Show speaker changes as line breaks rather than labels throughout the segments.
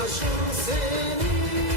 taşın seni.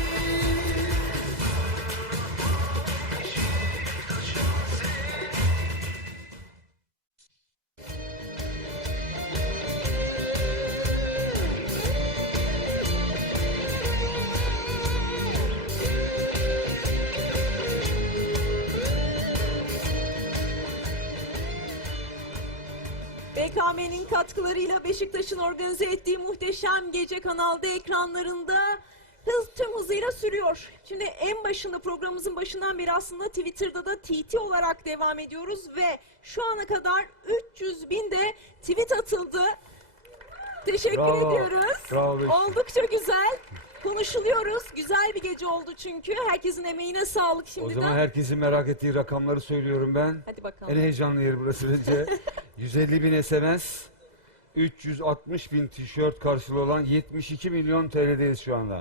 BKM'nin katkılarıyla Beşiktaş'ın organize ettiği muhteşem gece kanalda ekranlarında tüm hızıyla sürüyor. Şimdi en başında, programımızın başından beri aslında Twitter'da da TT olarak devam ediyoruz ve şu ana kadar 300.000 de tweet atıldı. Teşekkür ediyoruz.
Bravo.
Oldukça güzel. Konuşuluyoruz. Güzel bir gece oldu çünkü. Herkesin emeğine sağlık
O
şimdiden.
zaman herkesin merak ettiği rakamları söylüyorum ben.
Hadi bakalım.
En heyecanlı yer burası bence. 150.000 SMS, 360.000 tişört karşılığı olan 72 milyon TL'deyiz şu anda.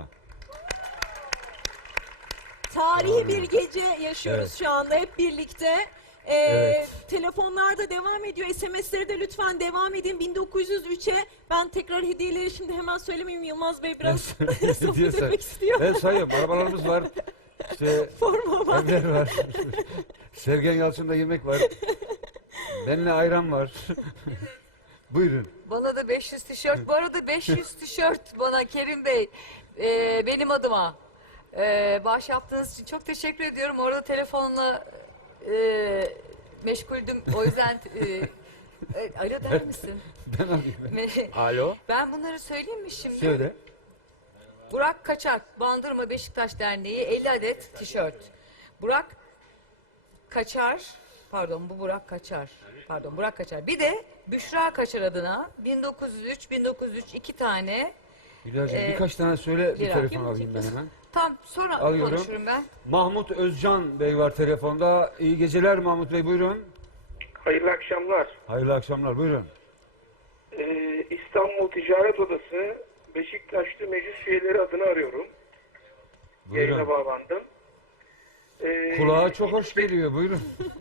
Tarihi bir gece yaşıyoruz
Evet.
şu anda hep birlikte.
Evet.
Telefonlarda devam ediyor. SMS'lere de lütfen devam edin. 1903'e ben tekrar hediyeleri şimdi hemen söylemeyeyim. Yılmaz Bey biraz sohbet etmek istiyor.
Ben sayıyorum. Arabalarımız var. İşte
Forma var.
evler var. Sergen Yalçın'da yemek var. Benimle ayran var. Buyurun.
Bana da 500 tişört. Bu arada 500 tişört bana Kerim Bey benim adıma bağış yaptığınız için çok teşekkür ediyorum. Orada telefonla meşguldüm. O yüzden alo der misin?
Ben alayım.
Alo.
Ben bunları söyleyeyim mi şimdi?
Söyle.
Burak Kaçar, Bandırma Beşiktaş Derneği 50 adet tişört. Burak Kaçar, pardon bu Burak Kaçar. Pardon Burak Kaçar. Bir de Büşra Kaçar adına 1903 iki tane.
Gülerciğim
Ee,
birkaç tane söyle, bir
lira.
telefon alayım ben hemen.
Tam sonra
Alıyorum.
konuşurum ben.
Mahmut Özcan Bey var telefonda. İyi geceler Mahmut Bey, buyurun.
Hayırlı akşamlar.
Hayırlı akşamlar, buyurun.
İstanbul Ticaret Odası Beşiktaşlı meclis üyeleri adına arıyorum. Yayına
Buyurun.
bağlandım.
Kulağa çok hoş geliyor, buyurun.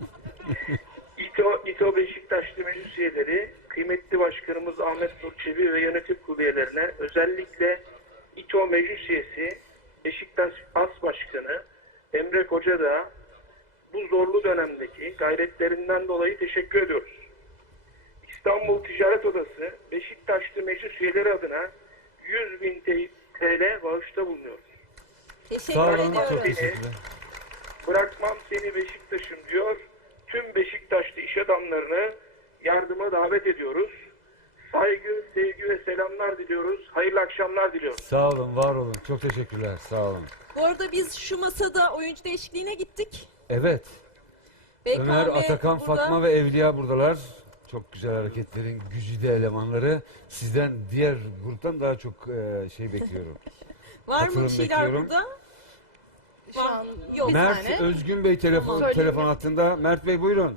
İTO Beşiktaşlı meclis üyeleri, kıymetli başkanımız Ahmet Nur Çebi ve yönetim kurulu üyelerine, özellikle İTO meclis üyesi Beşiktaş As Başkanı Emre Kocadağ'a bu zorlu dönemdeki gayretlerinden dolayı teşekkür ediyoruz. İstanbul Ticaret Odası Beşiktaşlı meclis üyeleri adına 100.000 TL bağışta bulunuyoruz.
Teşekkür
Sağ olun,
ediyoruz.
çok teşekkürler.
Bırakmam seni Beşiktaş'ım diyor. Tüm Beşiktaşlı iş adamlarını yardıma davet ediyoruz. Saygı, sevgi ve selamlar diliyoruz. Hayırlı akşamlar diliyoruz.
Sağ olun, var olun. Çok teşekkürler, sağ olun.
Bu arada biz şu masada oyuncu değişikliğine gittik.
Evet,
BKM
Ömer, Atakan,
burada.
Fatma ve Evliya buradalar. Çok güzel hareketlerin güzide elemanları. Sizden, diğer gruptan daha çok şey bekliyorum.
Var mı
Katılım
bir şeyler
bekliyorum.
burada?
Şu an
Yok.
bir
Mert
tane.
Özgün Bey telefon hattında. Mert Bey buyurun.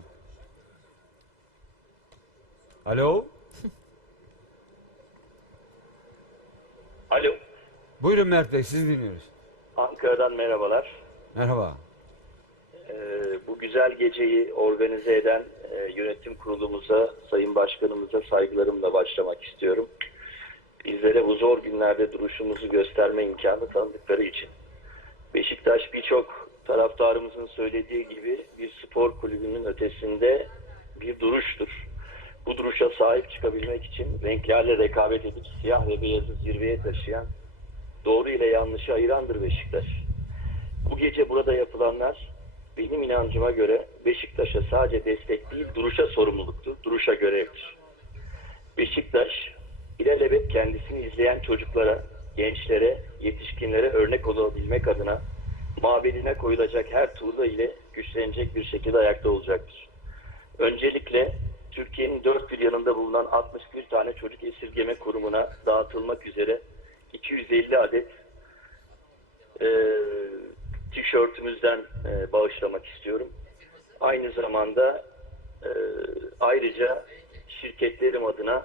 Alo.
Alo,
Buyurun Mert Bey, sizi dinliyoruz.
Ankara'dan merhabalar.
Merhaba.
Bu güzel geceyi organize eden yönetim kurulumuza, Sayın Başkanımıza saygılarımla başlamak istiyorum. Bizlere bu zor günlerde duruşumuzu gösterme imkanı tanıdıkları için. Beşiktaş birçok taraftarımızın söylediği gibi bir spor kulübünün ötesinde bir duruştur. Bu duruşa sahip çıkabilmek için renklerle rekabet edip siyah ve beyazı zirveye taşıyan, doğru ile yanlışı ayırandır Beşiktaş. Bu gece burada yapılanlar benim inancıma göre Beşiktaş'a sadece destek değil, duruşa sorumluluktur, duruşa görevdir. Beşiktaş ilelebet kendisini izleyen çocuklara, gençlere, yetişkinlere örnek olabilmek adına mabedine koyulacak her tuğla ile güçlenecek bir şekilde ayakta olacaktır. Öncelikle Türkiye'nin dört bir yanında bulunan 61 tane çocuk esirgeme kurumuna dağıtılmak üzere 250 adet tişörtümüzden bağışlamak istiyorum. Aynı zamanda ayrıca şirketlerim adına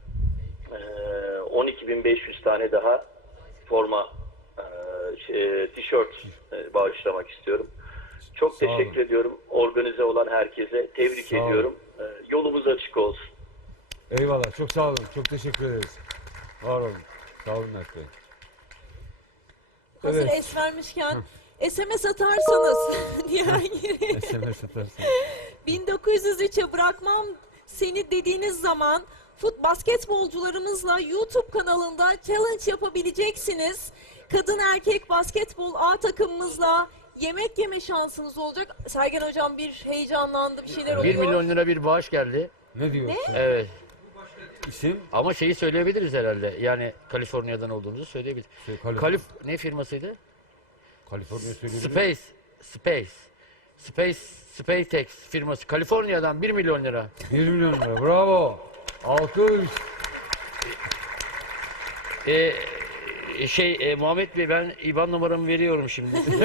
12.500 tane daha forma tişört bağışlamak istiyorum. Çok
Sağ olun.
teşekkür ediyorum organize olan herkese. Tebrik
Sağ olun.
ediyorum. Yolumuz açık olsun.
Eyvallah, çok sağ olun. Çok teşekkür ederiz. Var olun. Sağ olun Mert Bey.
Hazır
Evet.
es vermişken SMS atarsanız diğer geri.
SMS atarsın.
1903'e bırakmam seni dediğiniz zaman basketbolcularımızla YouTube kanalında challenge yapabileceksiniz. Kadın erkek basketbol A takımımızla yemek yeme şansınız olacak. Sergen hocam bir heyecanlandı, bir şeyler
1
oluyor.
milyon lira bir bağış geldi.
Ne diyorsun?
Evet.
İsim?
Ama şeyi söyleyebiliriz herhalde. Yani Kaliforniya'dan olduğunuzu söyleyebiliriz. Ne firmasıydı?
Kaliforniya söyleyebilir miyim?
SpaceX firması. Kaliforniya'dan 1 milyon lira.
1 milyon lira. Bravo. Alkış.
Muhammed Bey, ben IBAN numaramı veriyorum şimdi.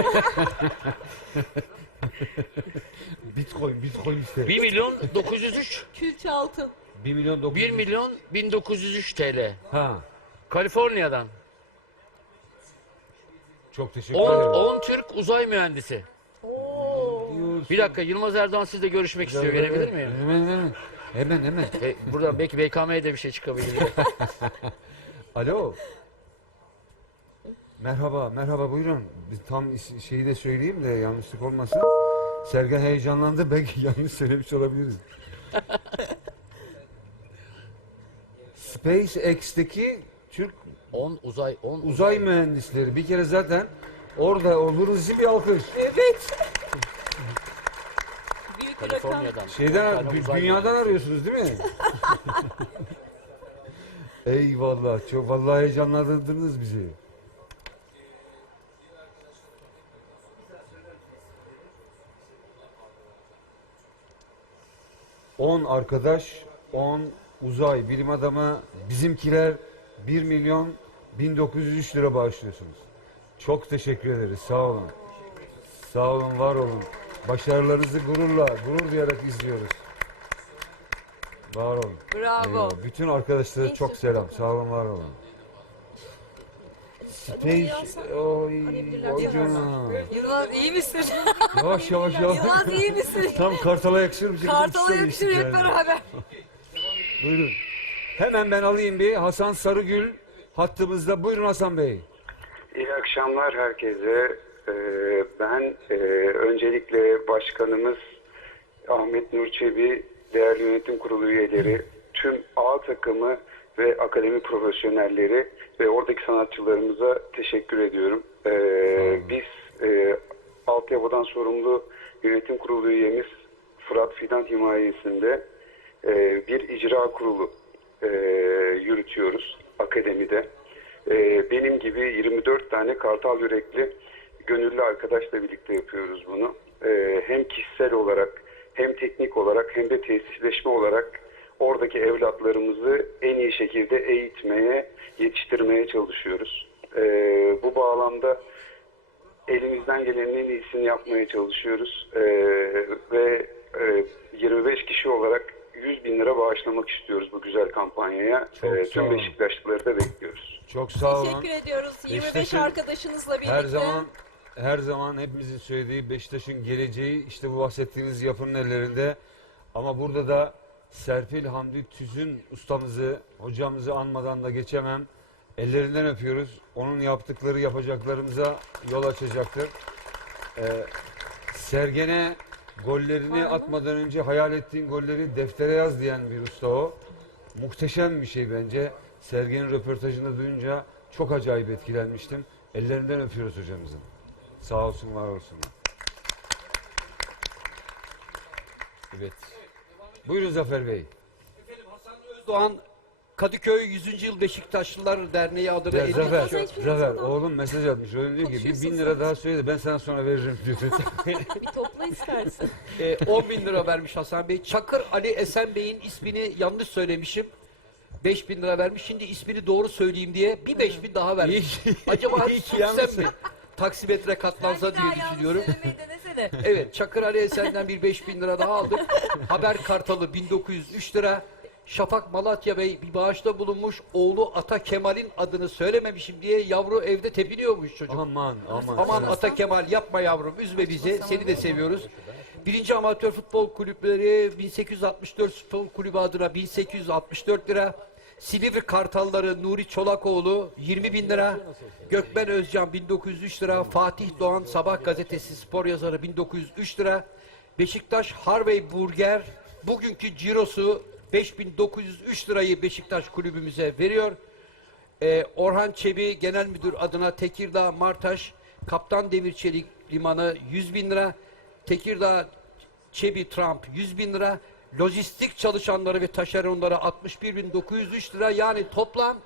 Bitcoin işte.
1 milyon 903.
Külçe altın.
1 milyon 900.
1 milyon 1903 TL.
Ha.
Kaliforniya'dan.
Çok teşekkür ederim.
10 Türk uzay mühendisi.
Oo.
Bir dakika, Yılmaz Erdoğan sizle görüşmek istiyor. Gelebilir miyim?
Hemen.
Buradan belki BKM'ye de bir şey çıkabilir.
Alo. Merhaba buyurun. Bir tam şeyi de söyleyeyim de yanlışlık olmasın. Sergen heyecanlandı, belki yanlış söylemiş olabiliriz. SpaceX'teki Türk
10
uzay mühendisleri bir kere zaten orada olduğunuz için bir alkış.
Evet. Büyük bir rakam.
Kaliforniya'dan.
Şeyden,
On tane uzay
dünyadan arıyorsunuz değil mi? Eyvallah, çok vallahi heyecanlandırdınız bizi. On arkadaş, 10 uzay bilim adamı, bizimkiler 1 milyon 1903 lira bağışlıyorsunuz. Çok teşekkür ederiz, sağ olun. Sağ olun, var olun. Başarılarınızı gurur duyarak izliyoruz. Var olun.
Bravo.
Eyvallah. Bütün arkadaşlara çok selam. Sağ olun, var olun. Space... Oy, hocam.
Yılmaz iyi misin?
Yavaş.
Yılmaz iyi misin?
Tam kartala yakışır bir şekilde
Kartalı
uçuşa
yakışır
geçtik
hep
yani.
beraber.
Buyurun. Hemen ben alayım bir. Hasan Sarıgül hattımızda. Buyurun Hasan Bey.
İyi akşamlar herkese. Ben öncelikle başkanımız Ahmet Nur Çebi, değerli yönetim kurulu üyeleri, tüm A takımı ve akademi profesyonelleri ve oradaki sanatçılarımıza teşekkür ediyorum. Biz altyapıdan sorumlu yönetim kurulu üyemiz Fırat Fidan himayesinde bir icra kurulu yürütüyoruz akademide. Benim gibi 24 tane kartal yürekli gönüllü arkadaşla birlikte yapıyoruz bunu. Hem kişisel olarak hem teknik olarak hem de tesisleşme olarak oradaki evlatlarımızı en iyi şekilde eğitmeye, yetiştirmeye çalışıyoruz. Bu bağlamda elimizden gelenin en iyisini yapmaya çalışıyoruz. Ve 25 kişi olarak 100.000 lira bağışlamak istiyoruz bu güzel kampanyaya.
Çok sağ
Tüm
olun.
Beşiktaşlıları da bekliyoruz.
Çok sağ olun.
Teşekkür ediyoruz. 25
Beşiktaş'ın
arkadaşınızla birlikte.
Her zaman hepimizin söylediği Beşiktaş'ın geleceği işte bu bahsettiğiniz yapının ellerinde. Ama burada da Serpil Hamdi Tüzün ustamızı, hocamızı anmadan da geçemem. Ellerinden öpüyoruz. Onun yaptıkları yapacaklarımıza yol açacaktır. Sergen'e gollerini atmadan önce hayal ettiğin golleri deftere yaz diyen bir usta o. Muhteşem bir şey bence. Sergen'in röportajını duyunca çok acayip etkilenmiştim. Ellerinden öpüyoruz hocamızın. Sağ olsun, var olsun. Evet. Buyurun Zafer Bey.
Doğan Kadıköy 100. Yıl Beşiktaşlılar Derneği adına
Ya
50
Zafer,
Hiçbir şey
Zafer
yapmadan.
oğlum mesaj atmış. Öyle diyor ki bir
Konuşuyorsun
1000 lira daha söyle de ben sana sonra veririm diyor.
Bir topla istersen.
10.000 lira vermiş Hasan Bey. Çakır Ali Esen Bey'in ismini yanlış söylemişim. 5.000 lira vermiş. Şimdi ismini doğru söyleyeyim diye bir 5.000 daha vermiş. Acaba
iyi ki
sen
yanlış.
mi? Taksimetre katlansa diye düşünüyorum.
Söylemeyi denesene.
Evet, Çakır Ali Esen'den bir 5.000 lira daha aldık. Haber Kartalı 1903 lira. Şafak Malatya Bey bir bağışta bulunmuş. Oğlu Ata Kemal'in adını söylememişim diye yavru evde tepiniyormuş çocuk.
Aman.
Aman Ata Kemal yapma yavrum, üzme bizi, seni de seviyoruz. 1. Amatör Futbol Kulüpleri 1864 Futbol Kulübü adına 1864 lira. Silivri Kartalları Nuri Çolakoğlu 20.000 lira. Gökmen Özcan 1903 lira. Fatih Doğan Sabah gazetesi spor yazarı 1903 lira. Beşiktaş Harvey Burger bugünkü cirosu 5.903 lirayı Beşiktaş kulübümüze veriyor. Orhan Çebi Genel Müdür adına Tekirdağ Martaş Kaptan Demirçelik Limanı 100.000 lira. Tekirdağ Çebi Trump 100.000 lira. Lojistik çalışanları ve taşeronlara 61.903 lira. Yani toplam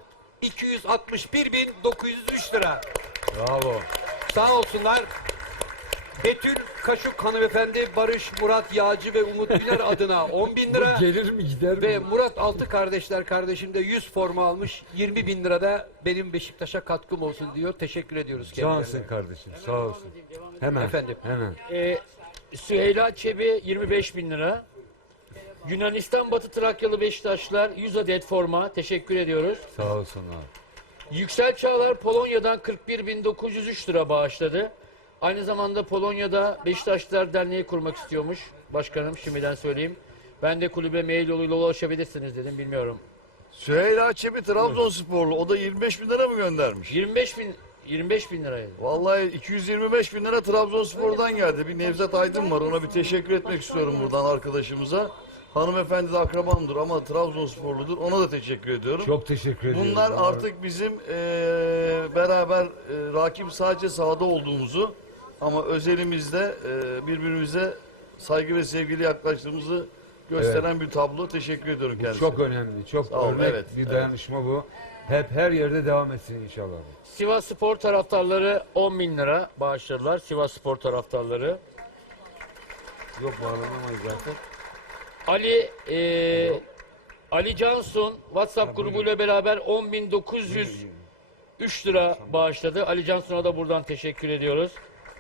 261.903 lira.
Bravo.
Sağ olsunlar. Betül Kaşuk hanımefendi, Barış Murat Yağcı ve Umut Güler adına 10.000 lira.
Gelir mi gider mi?
Ve Murat Altı kardeşler kardeşim de 100 forma almış. 20.000 lira da benim Beşiktaş'a katkım olsun diyor. Teşekkür ediyoruz kendilerine.
Cansın kardeşim, sağ olsun. Hemen.
Efendim.
Hemen.
Süheyla Çebi 25.000 lira. Yunanistan Batı Trakyalı Beşiktaşlar 100 adet forma. Teşekkür ediyoruz.
Sağ olsun abi.
Yüksel Çağlar Polonya'dan 41.903 lira bağışladı. Aynı zamanda Polonya'da Beşiktaşlılar Derneği kurmak istiyormuş. Başkanım şimdiden söyleyeyim. Ben de kulübe mail yoluyla ulaşabilirsiniz dedim, bilmiyorum.
Süheyla Çebi Trabzonsporlu. O da 25 bin lira mı göndermiş?
25 bin liraydı.
Vallahi 225 bin lira Trabzonspor'dan geldi. Bir Nevzat Aydın var. Ona bir teşekkür etmek istiyorum buradan arkadaşımıza. Hanımefendi de akrabamdır ama Trabzonsporludur. Ona da teşekkür ediyorum.
Çok teşekkür ediyorum.
Bunlar artık bizim beraber rakip sadece sahada olduğumuzu ama özelimizde birbirimize saygı ve sevgiyle yaklaştığımızı gösteren bir tablo. Teşekkür ediyorum kendisine.
Çok önemli, çok
Sağ olun,
örnek
evet,
bir
evet.
dayanışma bu. Hep her yerde devam etsin inşallah.
Sivas Spor taraftarları 10.000 lira bağışladılar. Sivas Spor taraftarları.
Yok, bağlanamayız zaten.
Ali Cansun WhatsApp grubuyla beraber 10.903 lira bağışladı. Ali Cansun'a da buradan teşekkür ediyoruz.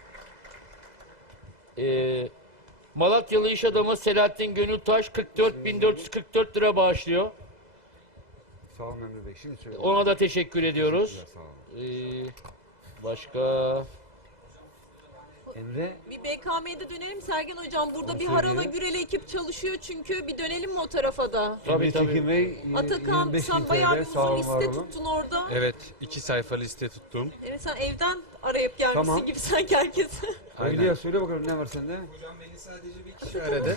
Malatyalı iş adamı Selahattin Gönültaş 44.444 lira bağışlıyor.
Sağ olun Emre Bey. Şimdi söyle.
Ona da teşekkür ediyoruz.
Sağ olun.
Başka...
Emre.
Bir BKM'de dönelim Sergen Hocam. Burada bir
söyle.
Harala Güreli ekip çalışıyor çünkü bir dönelim mi o tarafa da?
Tabii, tabii.
Tekin Bey,
Atakan
25 bin
sen bayağı bir
TL, sağ
uzun
olun, var
liste
olun.
tuttun orada.
Evet, 2 sayfa liste tuttum.
Evet, sen evden arayıp gelmişsin
Tamam.
gibi sanki herkese.
Evliya söyle bakalım ne var sende?
Hocam beni sadece bir kişi aradı.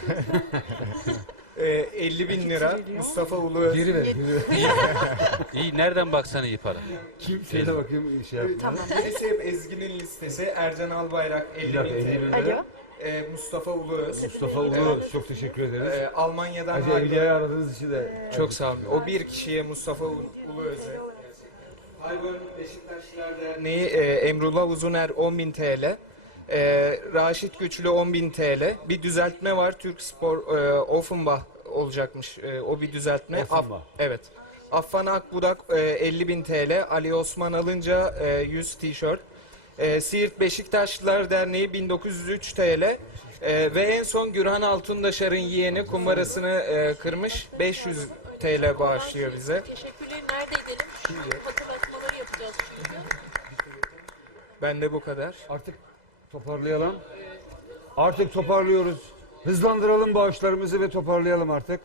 50.000 lira Mustafa Uluöz.
Geri ver. Geri ver.
İyi, nereden baksan iyi para.
Kim? Söyle bakayım şey yapma.
Tamam. Birisi hep Ezgi'nin listesi. Ercan Albayrak 50.000 TL. Mustafa Uluöz.
Mustafa Uluöz, çok teşekkür ederiz.
Almanya'dan
Hacı Evliya'yı aradığınız için de.
Çok sağ olun. O bir kişiye Mustafa Uluöz'e. Hayvan Beşiktaşlılar Derneği Emrullah Uzuner 10.000 TL. Raşit Güçlü 10.000 TL. Bir düzeltme var. Türk Spor Offenbach olacakmış. O bir düzeltme.
Offenbach.
Evet. Affan Akbudak 50.000 TL. Ali Osman alınca 100 tişört. Siirt Beşiktaşlılar Derneği 1903 TL. Ve en son Gürhan Altundaşar'ın yeğeni kumbarasını kırmış. 500 TL bağışlıyor bize.
Teşekkürleri nerede edelim? Hatırlatmaları yapacağız çünkü.
Ben de bu kadar.
Artık toparlayalım. Artık toparlıyoruz. Hızlandıralım bağışlarımızı ve toparlayalım artık.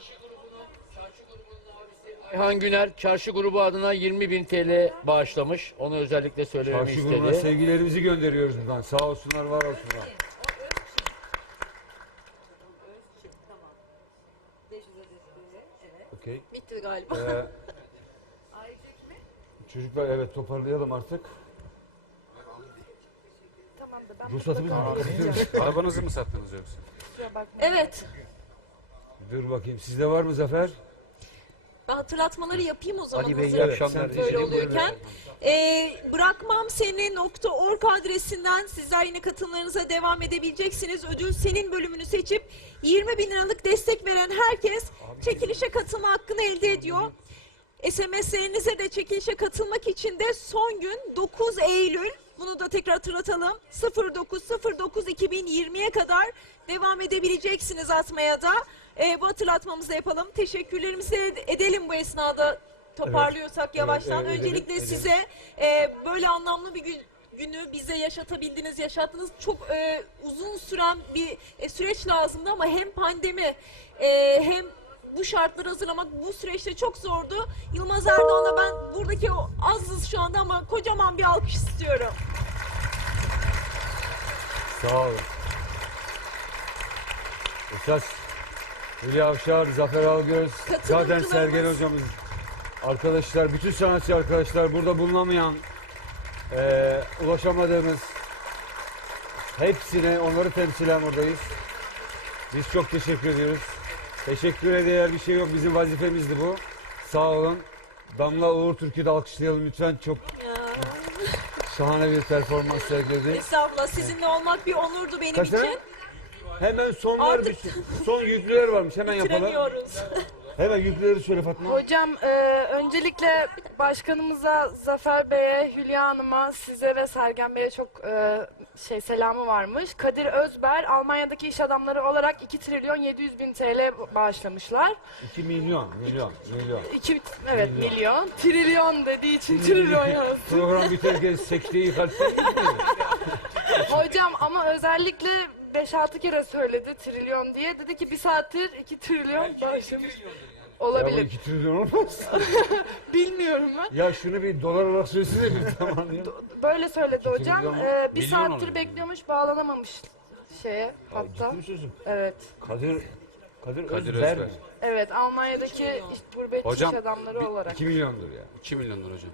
Ayhan Güner Çarşı grubu adına 20.000 TL bağışlamış. Onu özellikle söylememi
Çarşı grubuna
istedi.
sevgilerimizi gönderiyoruz buradan. Sağ olsunlar, var olsunlar. Okey.
Bitti galiba.
Çocuklar evet toparlayalım artık. Ruhsatımız mı?
Arabanızı mı sattınız yoksa?
Evet.
Dur bakayım. Sizde var mı Zafer?
Ben hatırlatmaları yapayım o zaman.
Ali Bey,
hazır
iyi akşamlar.
sen
böyle
teşekkür
oluyorken. Bırakmamseni.org adresinden sizler yine katılımlarınıza devam edebileceksiniz. Ödül senin bölümünü seçip 20.000 liralık destek veren herkes çekilişe katılma hakkını elde ediyor. SMS'lerinize de çekilişe katılmak için de son gün 9 Eylül, bunu da tekrar hatırlatalım, 09.09.2020'ye kadar devam edebileceksiniz atmaya da. Bu hatırlatmamızı yapalım. Teşekkürlerimizi edelim bu esnada toparlıyorsak yavaştan.
evet,
Öncelikle
evet.
size böyle anlamlı bir günü bize yaşatabildiniz, yaşattınız. Çok uzun süren bir süreç lazımdı ama hem pandemi hem bu şartları hazırlamak bu süreçte çok zordu. Yılmaz Erdoğan'a ben buradaki o azız şu anda ama kocaman bir alkış istiyorum.
Sağ olun. Esas Hülya Avşar, Zafer Algöz, zaten Sergen hocamız, arkadaşlar, bütün sanatçı arkadaşlar, burada bulunamayan, ulaşamadığımız hepsine, onları temsilen buradayız. Biz çok teşekkür ediyoruz. Teşekküre değer bir şey yok, bizim vazifemizdi bu. Sağ olun. Damla Uğur Türk'ü de alkışlayalım lütfen. Çok şahane bir performans sergiledi.
Estağfurullah, sizinle olmak bir onurdu benim
Kaç
için.
tane? Hemen sonlar
Artık
son yüklüler varmış, hemen yapalım.
bitiremiyoruz.
Hemen yükleri söyle Fatma.
Hocam öncelikle başkanımıza, Zafer Bey'e, Hülya Hanım'a, size ve Sergen Bey'e çok selamı varmış. Kadir Özber Almanya'daki iş adamları olarak 2 trilyon 700 bin TL bağışlamışlar.
2 milyon.
2, evet milyon. Trilyon dediği için trilyon yazdım.
Program biterken sekteyi kalpten gitmiyor.
Hocam ama özellikle 5-6 kere söyledi trilyon diye. Dedi ki bir saattir 2 trilyon bağışlamış.
Ya bu
Olabilir.
2 trilyon olmaz.
Bilmiyorum ben.
Ya şunu bir dolar olarak söylesene bir tamam ya.
Böyle söyledi hocam.
trilyon mu?
Bir
Milyon
saattir
oluyor.
bekliyormuş, bağlanamamış şeye hatta.
Ciddi mi sözüm?
Evet.
Kadir
Kadir
Özber.
Özber.
Evet, Almanya'daki gurbetçi
Hocam,
iş adamları olarak.
2 milyondur ya.
2 milyondur hocam.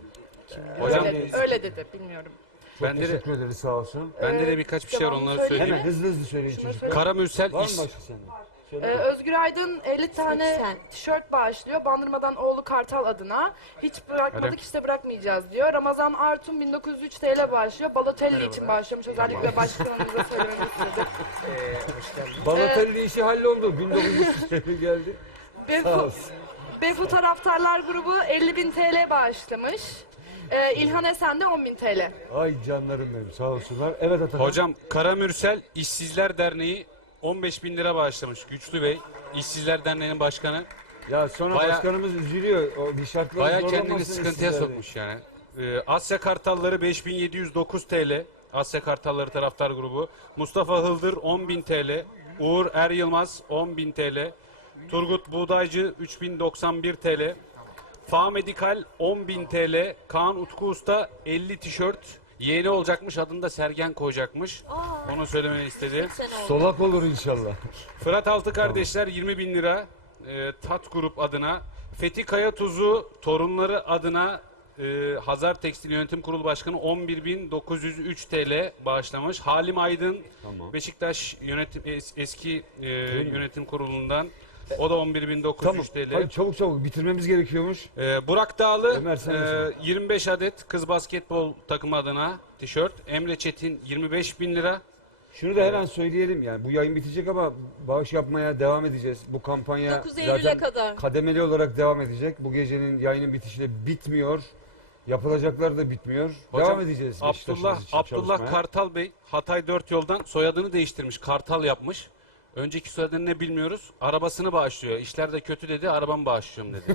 Öyle dedi, bilmiyorum.
Çok
Bende de-
teşekkür ederiz sağ olsun.
Bende de birkaç bir şey var,
Tamam,
onları
söyleyeyim.
söyleyeyim.
Hemen hızlı söyleyin
Şunu
çocuklar.
söyle.
Karamürsel
Var mı
iş.
başka sende? Söyle.
Özgür Aydın 50 tane tişört bağışlıyor. Bandırmadan oğlu Kartal adına. Hiç bırakmadık,
Alo.
işte bırakmayacağız diyor. Ramazan Artun 1903 TL bağışlıyor. Balotelli için bağışlamış. Özellikle başkanımıza söylemek istedim.
Balotelli işi halloldu. 1900 TL geldi. Sağ olsun.
Befu Taraftarlar grubu 50 bin TL bağışlamış. İlhan Esen de 10 bin TL.
Ay canlarım benim sağ olsunlar. Evet Atakan.
Hocam Karamürsel İşsizler Derneği 15 bin lira bağışlamış. Güçlü Bey, İşsizler Derneği'nin başkanı.
Ya sonra
Bayağı-
başkanımız üzülüyor. O bir şartları
Bayağı
zorlamasın
kendini sıkıntıya
işsizleri.
sokmuş yani. Asya Kartalları 5709 TL. Asya Kartalları taraftar grubu. Mustafa Hıldır 10.000 TL. Uğur Er Yılmaz 10.000 TL. Turgut Buğdaycı 3091 TL. Fa Medikal 10.000 TL. Kaan Utku Usta 50 tişört. Yeğeni olacakmış, adını da Sergen koyacakmış. Onu söylemeni istedi.
Solak olur inşallah.
Fırat Altı Kardeşler 20 bin lira. Tat Grup adına. Fethi Kaya Tuzu torunları adına Hazar Tekstil Yönetim Kurulu Başkanı 11.903 TL bağışlamış. Halim Aydın
Tamam.
Beşiktaş eski yönetim kurulundan. O da 11.903
Tamam.
TL.
Hadi çabuk bitirmemiz gerekiyormuş.
Burak Dağlı
Ömer, sen de
25 adet kız basketbol takımı adına tişört. Emre Çetin 25 bin lira.
Şunu da hemen söyleyelim yani bu yayın bitecek ama bağış yapmaya devam edeceğiz. Bu kampanya
9 Eylül'e
zaten
kadar.
kademeli olarak devam edecek. Bu gecenin yayının bitişiyle bitmiyor. Yapılacaklar da bitmiyor.
Hocam,
devam edeceğiz. Beşiktaş'ımız için
Abdullah
çalışmaya.
Kartal Bey Hatay 4 yoldan soyadını değiştirmiş. Kartal yapmış. Önceki soyadını ne bilmiyoruz. Arabasını bağışlıyor. İşler de kötü dedi. Arabamı bağışlıyorum dedi.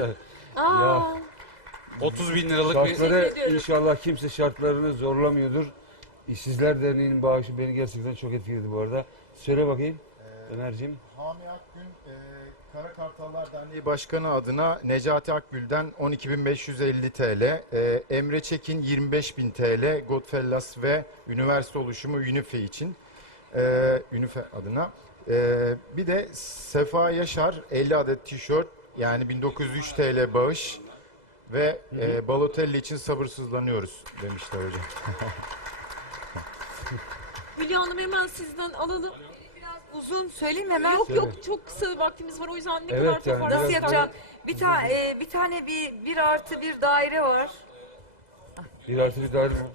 Ya,
30 bin liralık bir...
şartları inşallah kimse şartlarını zorlamıyordur. İşsizler Derneği'nin bağışı beni gerçekten çok etkiledi bu arada. Söyle bakayım Ömerciğim.
Hami Akgün, Kara Kartallar Derneği Başkanı adına Necati Akgül'den 12.550 TL, Emre Çekin 25.000 TL, Godfellas ve üniversite oluşumu Unife için, Unife adına. Bir de Sefa Yaşar 50 adet tişört, yani 1903 TL bağış ve Balotelli için sabırsızlanıyoruz demişler hocam.
Hülya Hanım hemen sizden alalım.
Uzun söyleyeyim hemen.
Yok çok kısa vaktimiz var o yüzden ne
Evet,
kadar
yani
toparlarsak.
Nasıl
biraz
yapacağım? Bir tane bir artı bir daire var.
1+1 daire mi?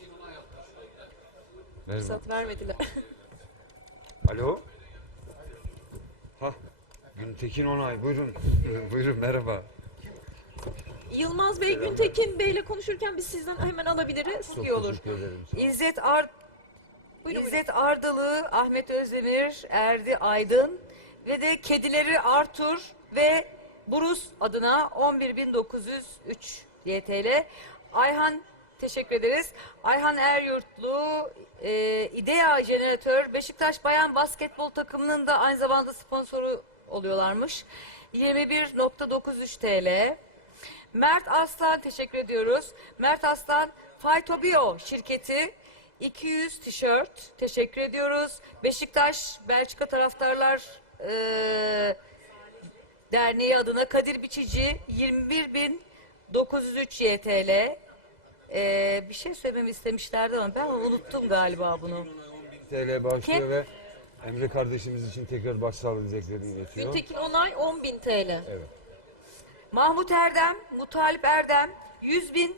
Merhaba.
Fırsat vermediler.
Alo. Hah. Güntekin Onay buyurun. Buyurun merhaba.
Yılmaz Bey, Güntekin Bey'le konuşurken biz sizden hemen alabiliriz.
Çok
İyi olur.
teşekkür ederim.
Buyurun.
İzzet Ardalı, Ahmet Özdemir, Erdi Aydın ve de kedileri Arthur ve Burus adına 11.903 YTL. Ayhan teşekkür ederiz. Ayhan Eryurtlu, İdea Jeneratör, Beşiktaş Bayan Basketbol takımının da aynı zamanda sponsoru oluyorlarmış. 21.93 TL. Mert Aslan teşekkür ediyoruz. Mert Aslan Phytobio şirketi 200 tişört teşekkür ediyoruz. Beşiktaş Belçika Taraftarlar Derneği adına Kadir Biçici 21.903 YTL. Bir şey söylememi istemişlerdi ama ben unuttum galiba bunu.
10.000 TL bağışlıyor ve Emre kardeşimiz için tekrar başsağlığı dileklerini iletiyor.
Gültekin Onay 10.000 TL.
Evet.
Mahmut Erdem, Mutalip Erdem 100.000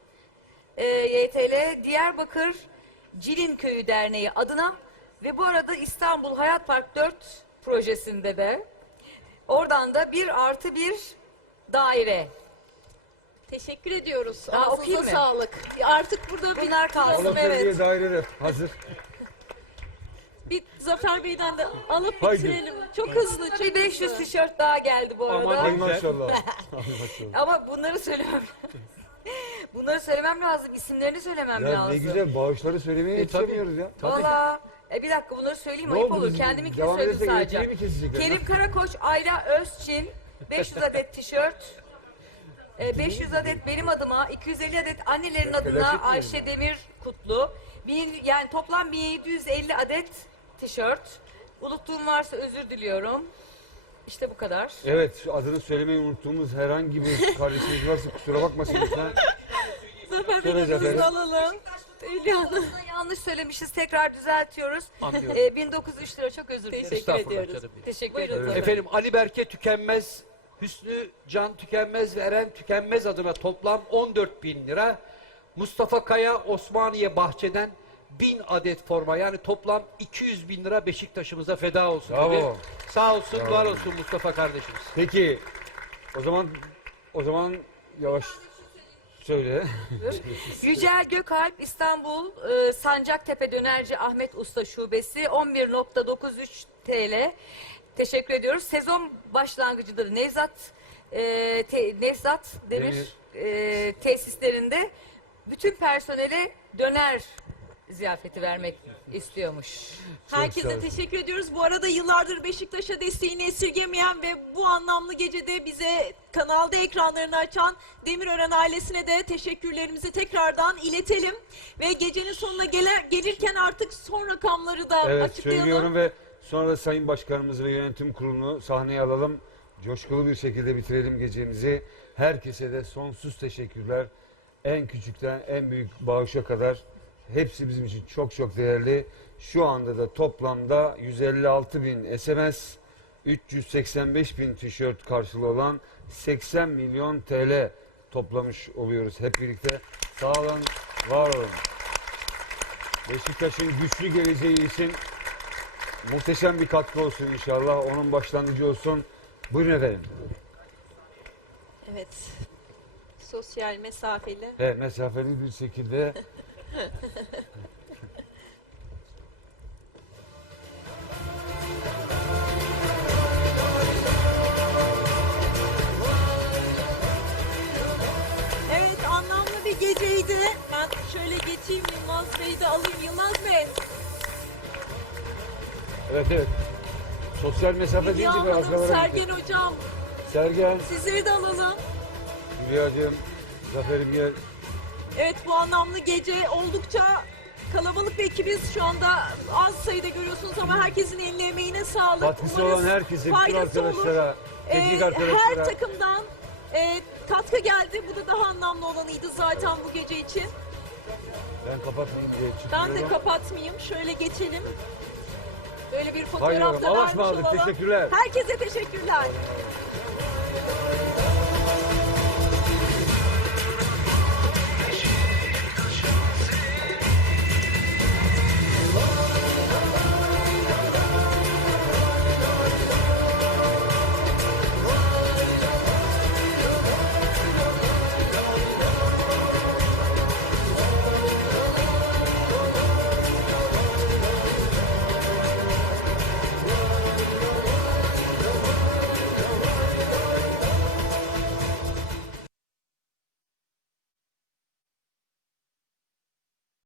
YTL Diyarbakır Cilin Köyü Derneği adına ve bu arada İstanbul Hayat Park 4 projesinde de oradan da 1+1 daire.
Teşekkür ediyoruz.
Daha okuyayım
Ağzınıza
mı?
sağlık. Artık burada
Bunlar kalsın.
Allah
evet.
daire de hazır.
Bir Zafer Bey'den de alıp
Haydi.
bitirelim. Çok hızlı. Çok
Bir 500
hızlı.
tişört daha geldi bu arada.
Ay maşallah. Ay maşallah.
Ama bunları söylemem bunları söylemem lazım. İsimlerini söylemem
Ya
lazım.
ne güzel bağışları söylemeye yetişemiyoruz ya.
Valla. Bir dakika bunları söyleyeyim
Ne
ayıp
oldu
olur.
bizim?
Kendiminkini
Devam
söyleyeyim
edersek
sadece.
elektriği mi kesecekler?
Kerim Karakoç, Ayla Özçin 500 adet tişört. 500 adet benim adıma, 250 adet annelerin adına
etmeyelim
Ayşe
ya.
Demir Kutlu. Yani toplam 1750 adet tişört. Unuttuğum varsa özür diliyorum. İşte bu kadar.
Evet, şu adını söylemeyi unuttuğumuz herhangi bir kardeşimiz varsa kusura bakmasın lütfen.
Zafer
Söyle
Bey'den
Zafer'im.
hızlı alalım. Hülya Hanım.
Yanlış söylemişiz. Tekrar düzeltiyoruz.
Anlıyorum.
1903 lira çok özür dilerim.
Teşekkür
Estağfurullah
ediyoruz.
canım benim.
Teşekkür
Buyurun.
ederim.
Efendim Ali Berke Tükenmez, Hüsnü Can Tükenmez ve Eren Tükenmez adına toplam 14.000 lira. Mustafa Kaya Osmaniye Bahçe'den 1000 adet forma yani toplam 200.000 lira Beşiktaş'ımıza feda olsun.
Bravo.
dedi. Sağ olsun,
Bravo.
var olsun Mustafa kardeşimiz.
Peki, o zaman yavaş söyle.
Yücel Gökalp İstanbul Sancaktepe Dönerci Ahmet Usta Şubesi 11.93 TL. Teşekkür ediyoruz. Sezon başlangıcıdır Nevzat Demir tesislerinde bütün personele döner ziyafeti vermek istiyormuş.
Herkese
sağ olun.
teşekkür ediyoruz. Bu arada yıllardır Beşiktaş'a desteğini esirgemeyen ve bu anlamlı gecede bize kanalda ekranlarını açan Demirören ailesine de teşekkürlerimizi tekrardan iletelim. Ve gecenin sonuna gelirken artık son rakamları da
Evet,
açıklayalım.
söylüyorum ve sonra da Sayın Başkanımızı ve yönetim kurulunu sahneye alalım. Coşkulu bir şekilde bitirelim gecemizi. Herkese de sonsuz teşekkürler. En küçükten en büyük bağışa kadar hepsi bizim için çok çok değerli. Şu anda da toplamda 156.000 SMS, 385.000 tişört karşılığı olan 80 milyon TL toplamış oluyoruz hep birlikte. Sağ olun, var olun. Beşiktaş'ın güçlü geleceği için muhteşem bir katkı olsun inşallah. Onun başlangıcı olsun. Buyurun efendim.
Evet. Sosyal mesafeli.
Evet, mesafeli bir şekilde.
Evet, anlamlı bir geceydi. Ben şöyle geçeyim, Yılmaz Bey'i de alayım. Yılmaz Bey,
Evet evet. Sosyal mesafe
Hülya
deyince biraz
Hanım,
aralara
Sergen
gitti.
Hocam,
Sergen,
sizleri de alalım.
Hülya'cığım, Zafer'im gel.
Evet, bu anlamlı gece oldukça kalabalık bir ekibiz. Şu anda az sayıda görüyorsunuz ama herkesin eline emeğine sağlık.
Katkısı
Umarız
olan herkese, bütün
faydası olur.
arkadaşlara, teknik
Her
arkadaşlara.
takımdan katkı geldi. Bu da daha anlamlı olanıydı zaten bu gece için.
Ben kapatmayayım diye
Ben
çıkıyorum.
de kapatmayayım. Şöyle geçelim. Böyle bir
Haydi
fotoğraf
bakalım.
da
Allah'a
vermiş
ısmarladık.
olalım.
Teşekkürler.
Herkese teşekkürler.